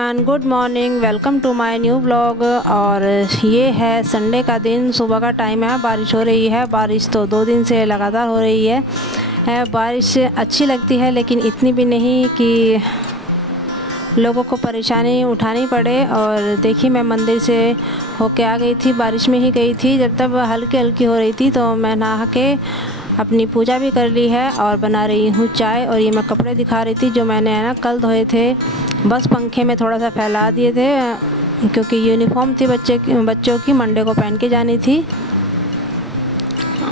Everyone, good morning, welcome to my new blog. और ये है संडे का दिन, सुबह का टाइम है। बारिश हो रही है। बारिश तो 2 दिन से लगातार हो रही है। बारिश अच्छी लगती है लेकिन इतनी भी नहीं कि लोगों को परेशानी उठानी पड़े। और देखिए, मैं मंदिर से होके आ गई थी, बारिश में ही गई थी। जब तक हल्की हल्की हो रही थी तो मैं नहा के अपनी पूजा भी कर ली है और बना रही हूँ चाय। और ये मैं कपड़े दिखा रही थी जो मैंने है ना कल धोए थे, बस पंखे में थोड़ा सा फैला दिए थे क्योंकि यूनिफॉर्म थी बच्चों की, मंडे को पहन के जानी थी।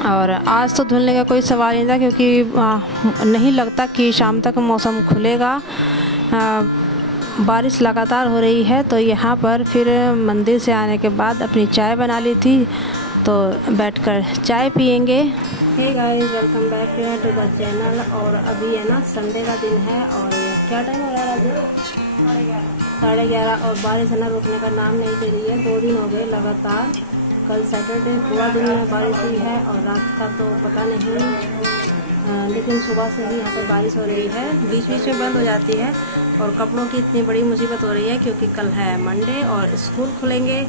और आज तो धुलने का कोई सवाल नहीं था क्योंकि नहीं लगता कि शाम तक मौसम खुलेगा। बारिश लगातार हो रही है। तो यहाँ पर फिर मंदिर से आने के बाद अपनी चाय बना ली थी, तो बैठकर चाय पियेंगे। Hey guys, welcome back to the channel. और अभी है ना संडे का दिन है और क्या टाइम हो रहा है अभी? 11:30। और बारिश है ना रुकने का नाम नहीं ले रही है। 2 दिन हो गए लगातार। कल सैटरडे पूरा दिन में बारिश हुई है और रात का तो पता नहीं, लेकिन सुबह से ही यहाँ पर बारिश हो रही है। बीच बीच में बंद हो जाती है। और कपड़ों की इतनी बड़ी मुसीबत हो रही है क्योंकि कल है मंडे और स्कूल खुलेंगे।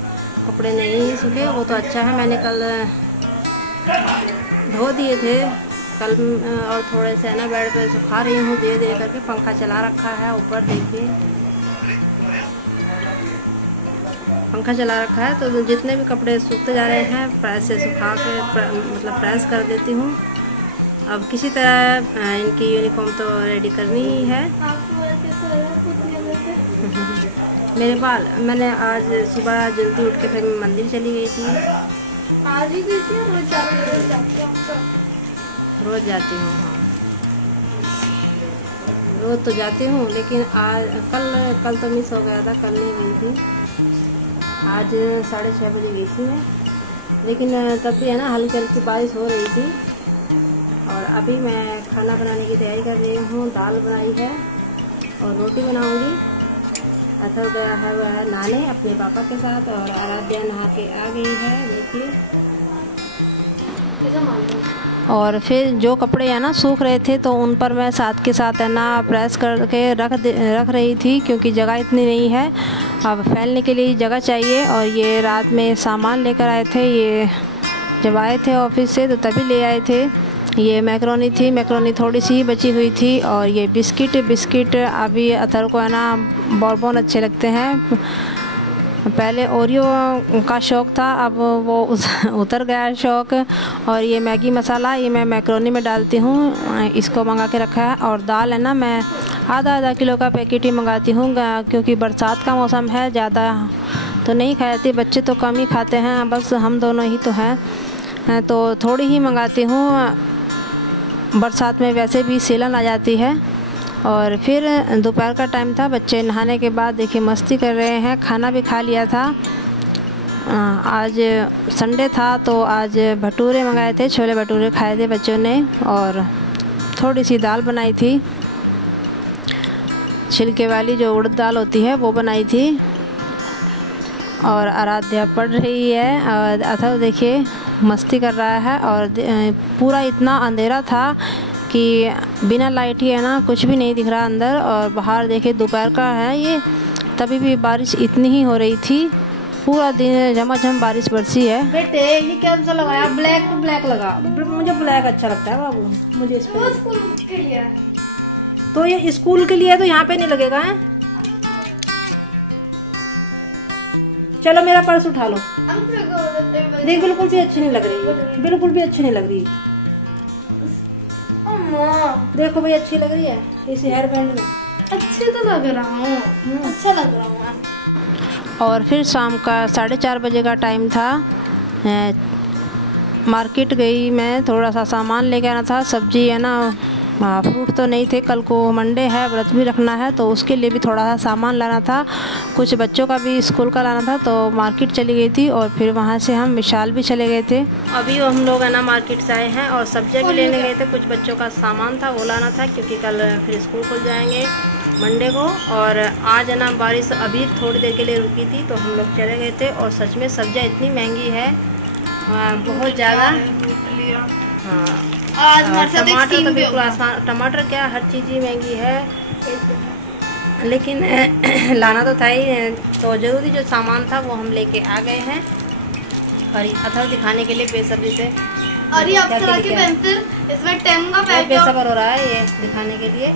कपड़े नहीं सूखे, वो तो अच्छा है, मैंने कल धो दिए थे कल। और थोड़े से है ना बेड पे सुखा रही हूँ धीरे धीरे करके। पंखा चला रखा है ऊपर, देखिए पंखा चला रखा है। तो जितने भी कपड़े सूखते जा रहे हैं प्रेस से सुखा के मतलब प्रेस कर देती हूँ। अब किसी तरह इनकी यूनिफॉर्म तो रेडी करनी ही है। मेरे बाल, मैंने आज सुबह जल्दी उठ के फिर मंदिर चली गई थी। आज ही गई थी? रोज जाती हूँ। हाँ, रोज तो जाती हूँ लेकिन आज कल तो मिस हो गया था, कल नहीं गई थी। आज 6:30 बजे गई थी मैं, लेकिन तब भी है ना हल्की हल्की बारिश हो रही थी। और अभी मैं खाना बनाने की तैयारी कर रही हूँ। दाल बनाई है और रोटी बनाऊंगी। अथर्व गया है वह है नहाने अपने पापा के साथ और आराध्या नहा के आ गई है, देखिए। और फिर जो कपड़े है ना सूख रहे थे तो उन पर मैं साथ के साथ है ना प्रेस करके रख रही थी क्योंकि जगह इतनी नहीं है। अब फैलने के लिए जगह चाहिए। और ये रात में सामान लेकर आए थे, ये जब आए थे ऑफिस से तो तभी ले आए थे। ये मैक्रोनी थी, मैक्रोनी थोड़ी सी ही बची हुई थी। और ये बिस्किट अभी अथर्व को है ना बहुत अच्छे लगते हैं। पहले ओरियो का शौक़ था, अब वो उतर गया है शौक़। और ये मैगी मसाला ये मैं मैक्रोनी में डालती हूँ, इसको मंगा के रखा है। और दाल है ना मैं आधा किलो का पैकेट ही मंगाती हूँ क्योंकि बरसात का मौसम है, ज़्यादा तो नहीं खाई जाती। बच्चे तो कम ही खाते हैं, बस हम दोनों ही तो हैं, तो थोड़ी ही मंगाती हूँ। बरसात में वैसे भी सीलन आ जाती है। और फिर दोपहर का टाइम था, बच्चे नहाने के बाद देखिए मस्ती कर रहे हैं। खाना भी खा लिया था। आज संडे था तो आज भटूरे मंगाए थे, छोले भटूरे खाए थे बच्चों ने। और थोड़ी सी दाल बनाई थी, छिलके वाली जो उड़द दाल होती है वो बनाई थी। और आराध्या पढ़ रही है और अथर्व देखिए मस्ती कर रहा है। और पूरा इतना अंधेरा था कि बिना लाइट ही है ना कुछ भी नहीं दिख रहा अंदर। और बाहर देखिए दोपहर का है ये, तभी भी बारिश इतनी ही हो रही थी। पूरा दिन झमाझम बारिश बरसी है। बेटे ये क्या सा लगाया? ब्लैक लगा। मुझे ब्लैक अच्छा लगता है बाबू, मुझे इस पे। तो ये स्कूल के लिए तो यहाँ पे नहीं लगेगा है? चलो मेरा पर्स उठा लो। देख बिल्कुल भी अच्छी नहीं लग रही, बिल्कुल भी अच्छी नहीं लग रही। देखो भाई अच्छी लग रही है इस हेयर बैंड में। अच्छे तो लग रहा हूँ, अच्छा लग रहा हूँ। और फिर शाम का 4:30 बजे का टाइम था। मार्केट गई मैं, थोड़ा सा सामान लेके आना था। सब्जी है ना, फ्रूट तो नहीं थे, कल को मंडे है, व्रत भी रखना है तो उसके लिए भी थोड़ा सा सामान लाना था। कुछ बच्चों का भी स्कूल का लाना था तो मार्केट चली गई थी। और फिर वहाँ से हम विशाल भी चले गए थे। अभी हम लोग है ना मार्केट से आए हैं और सब्जियाँ भी लेने गए थे। कुछ बच्चों का सामान था वो लाना था क्योंकि कल फिर स्कूल खुल जाएंगे मंडे को। और आज है ना बारिश अभी थोड़ी देर के लिए रुकी थी तो हम लोग चले गए थे। और सच में सब्जियाँ इतनी महंगी है, बहुत ज़्यादा। हाँ, टमाटर तो बिल्कुल आसमान, टमाटर क्या हर चीज़ ही महंगी है। लेकिन लाना तो था ही, तो ज़रूरी जो सामान था वो हम लेके आ गए हैं। और अथर दिखाने के लिए बेसब्री से, और ये अप्सरा की पेंसिल, इसमें 10 का पैक बेसब्र हो रहा है ये दिखाने के लिए।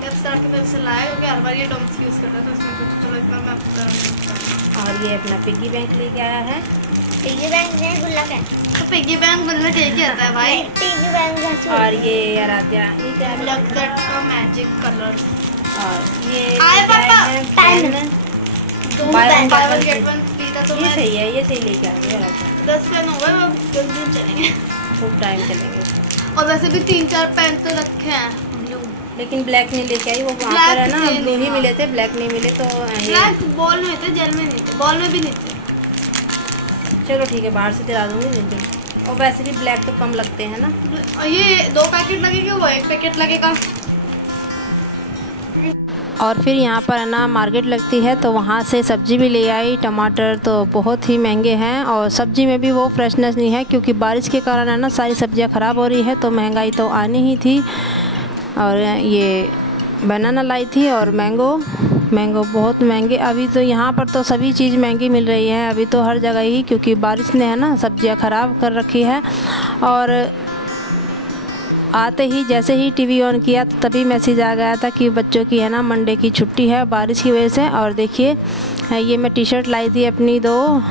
अप्सरा की पेंसिल लाए क्योंकि हर बार ये डॉम्स यूज़ करता है, तो इसमें कुछ चलो इतना मैं आपको गर्म। और ये अपना पिग्गी बैंक लेके आया है। पिग्गी बैंक नहीं, गुल्लक है। तो पिग्गी बैंक गुल्लक एक ही आता है भाई। पिग्गी बैंक और ये आराध्या, ये क्या है? लक दैट का मैजिक कलर। और ये आए पापा, pen, buy one get one free था, तो ये सही है, ये सही लेके आ गए। 10 पेन हो गए, अब 10 दिन चलेंगे, खूब टाइम चलेंगे। और वैसे भी 3-4 पेन तो रखे हैं ब्लू, लेकिन ब्लैक नहीं लेके आई, वो वहाँ पर है ना, ब्लू ही मिले थे, ब्लैक नहीं मिले। तो ब्लैक बॉल में थे, जेल में नहीं थे, बॉल में भी नहीं थे। चलो ठीक है, बाहर से दिला दूँगी लेकिन, और वैसे भी ब्लैक तो कम लगते हैं ना। और ये 2 पैकेट लगेंगे, वो 1 पैकेट लगेगा। और फिर यहाँ पर है ना मार्केट लगती है, तो वहाँ से सब्ज़ी भी ले आई। टमाटर तो बहुत ही महंगे हैं, और सब्ज़ी में भी वो फ्रेशनेस नहीं है, क्योंकि बारिश के कारण है ना सारी सब्जियाँ ख़राब हो रही है, तो महंगाई तो आनी ही थी। और ये बनाना लाई थी, और मैंगो बहुत महंगे। अभी तो यहाँ पर तो सभी चीज़ महंगी मिल रही है, अभी तो हर जगह ही, क्योंकि बारिश ने है ना सब्जियाँ ख़राब कर रखी है। और आते ही जैसे ही टीवी ऑन किया तो तभी मैसेज आ गया था कि बच्चों की है ना मंडे की छुट्टी है बारिश की वजह से। और देखिए ये मैं टी शर्ट लाई थी अपनी 2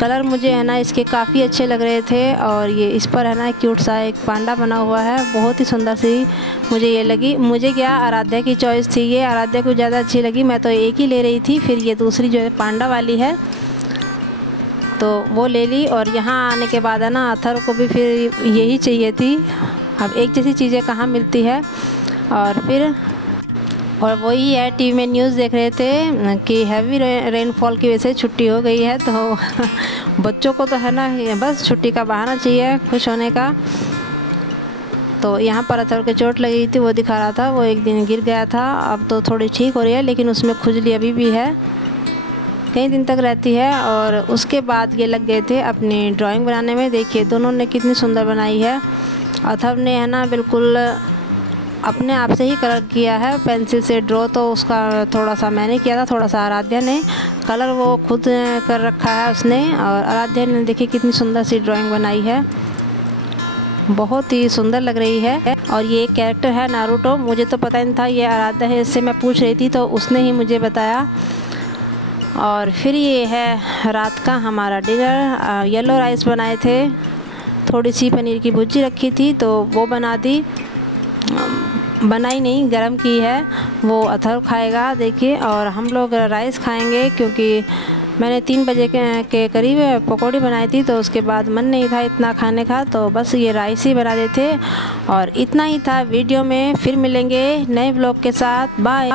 कलर, मुझे है ना इसके काफ़ी अच्छे लग रहे थे। और ये इस पर है ना क्यूट सा एक पांडा बना हुआ है, बहुत ही सुंदर सी मुझे ये लगी। मुझे क्या, आराध्या की चॉइस थी, ये आराध्या को ज़्यादा अच्छी लगी, मैं तो एक ही ले रही थी। फिर ये दूसरी जो है पांडा वाली है, तो वो ले ली। और यहाँ आने के बाद है ना अथर को भी फिर यही चाहिए थी। अब एक जैसी चीज़ें कहाँ मिलती है। और वही है, टीवी में न्यूज़ देख रहे थे कि हैवी रेनफॉल की वजह से छुट्टी हो गई है, तो बच्चों को तो है ना बस छुट्टी का बहाना चाहिए खुश होने का। तो यहाँ पर अथर के चोट लगी थी, वो दिखा रहा था, वो एक दिन गिर गया था, अब तो थोड़ी ठीक हो रही है, लेकिन उसमें खुजली अभी भी है, कई दिन तक रहती है। और उसके बाद ये लग गए थे अपनी ड्राइंग बनाने में। देखिए दोनों ने कितनी सुंदर बनाई है। अथर्व ने है ना बिल्कुल अपने आप से ही कलर किया है पेंसिल से। ड्रॉ तो उसका थोड़ा सा मैंने किया था, थोड़ा सा आराध्या ने, कलर वो खुद कर रखा है उसने। और आराध्या ने देखिए कितनी सुंदर सी ड्राइंग बनाई है, बहुत ही सुंदर लग रही है। और ये कैरेक्टर है नारुतो, मुझे तो पता नहीं था ये आराध्या है, इससे मैं पूछ रही थी तो उसने ही मुझे बताया। और फिर ये है रात का हमारा डिनर। येलो राइस बनाए थे, थोड़ी सी पनीर की भुर्जी रखी थी तो वो बना दी, बनाई नहीं गरम की है, वो अथर्व खाएगा देखिए। और हम लोग राइस खाएंगे, क्योंकि मैंने 3 बजे के करीब पकौड़ी बनाई थी, तो उसके बाद मन नहीं था इतना खाने का, तो बस ये राइस ही बना देते। और इतना ही था वीडियो में, फिर मिलेंगे नए ब्लॉग के साथ, बाय।